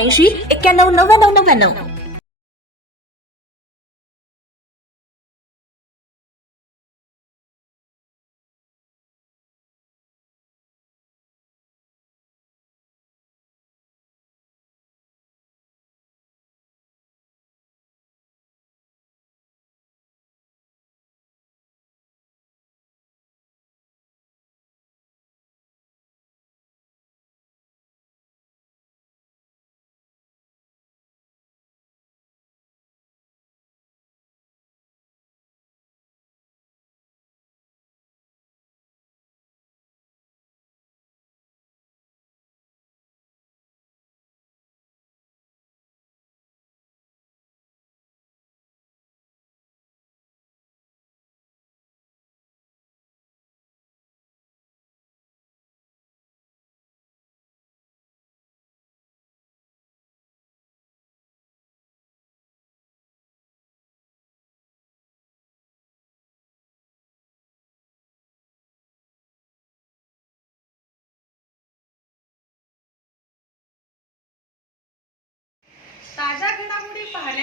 mais e que não, não, não, não, não.